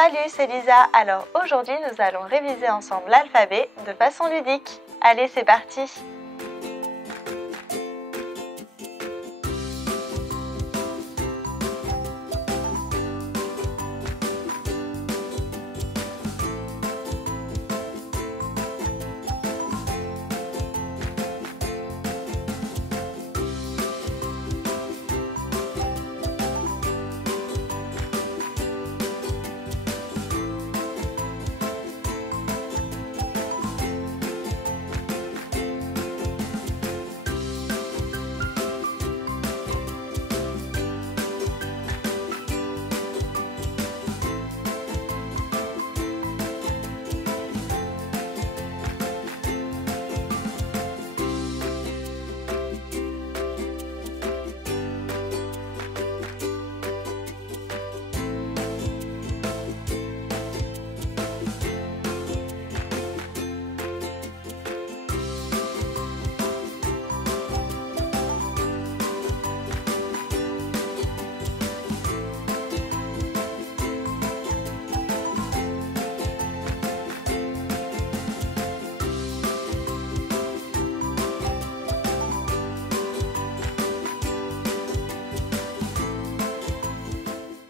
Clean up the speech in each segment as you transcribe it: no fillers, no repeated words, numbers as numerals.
Salut, c'est Lisa. Alors aujourd'hui, nous allons réviser ensemble l'alphabet de façon ludique. Allez, c'est parti!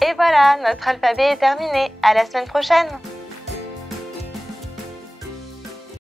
Et voilà, notre alphabet est terminé. À la semaine prochaine!